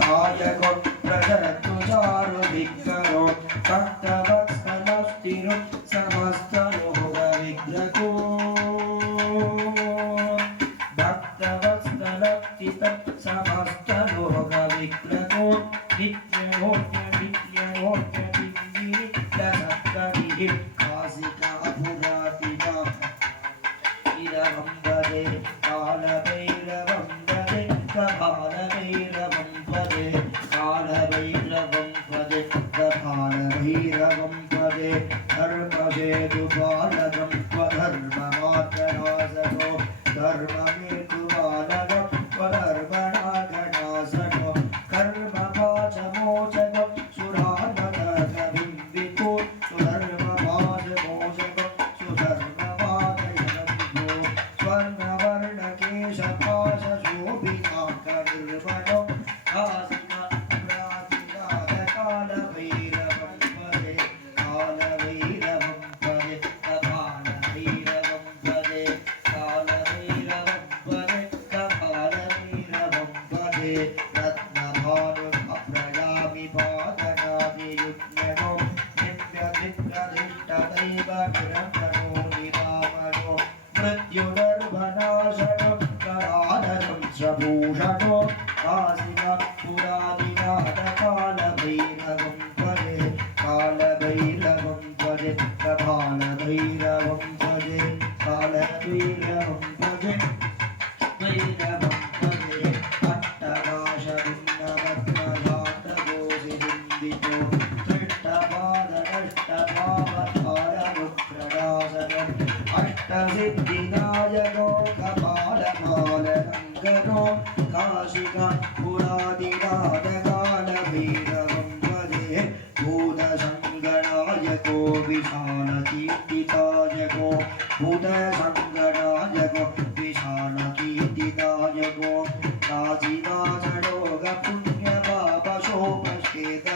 तायको प्रदत्तु चारु विग्रहो भक्तवत्सलस्तिरु समस्तलोक विग्रहो भक्तवत्सलस्तित समस्तलोक विग्रहो नित्ययोग्य नित्ययोग्य दिव्यसप्ततिः काशिकापुरातिका इरवं वदे कालभैरवं वदे प्रभालभैरवं वदे कालभैरवं वदे प्रभालभैरवं वदे धर्मसेतुपालकं स्वधर्ममात्रनाशको धर्ममेतुपालकं स्वधर्मनाशको कर्मपाशमोचकं सुरार्मतकबिम्बिको सुधर्मपाशमोचकं सुधर्मपाशयनविभो स्वर्णवर्णकेशपाशशोभिताङ्कनिर्मणो काशिकापुराधिराजकालभैरवं वदे कालभैरवं वदे कपालभैरवं वदे कालभैरवं वदे कपालभैरवं वदे रत्नभानुप्रयामि पादनादियुग्मनो नित्यदिग्गदिष्टदैव निरन्तरो निरामनो मृत्युदर्भनाशनो कराननं स्वभूषणो काशिकापुरादिनाथकालभैरवं वदे कालभैरवं वदे कपालभैरवं वदे कालभैरवं वदे भैरवं वदे अट्टनाशभिन्नवत्मघातगोसिन्दितो दृष्टपादनष्टभावधारमुप्रणाशनम् अष्टसिद्धिनायको कपालपालनङ्गनो काशिकापुरादिनाथकालभैरवं वदे भूतसङ्गणायको विशालकीर्तितायको भूतसङ्गणायको विशालकीर्तितायको काशिनाथलोकपुण्यपापशोपस्केत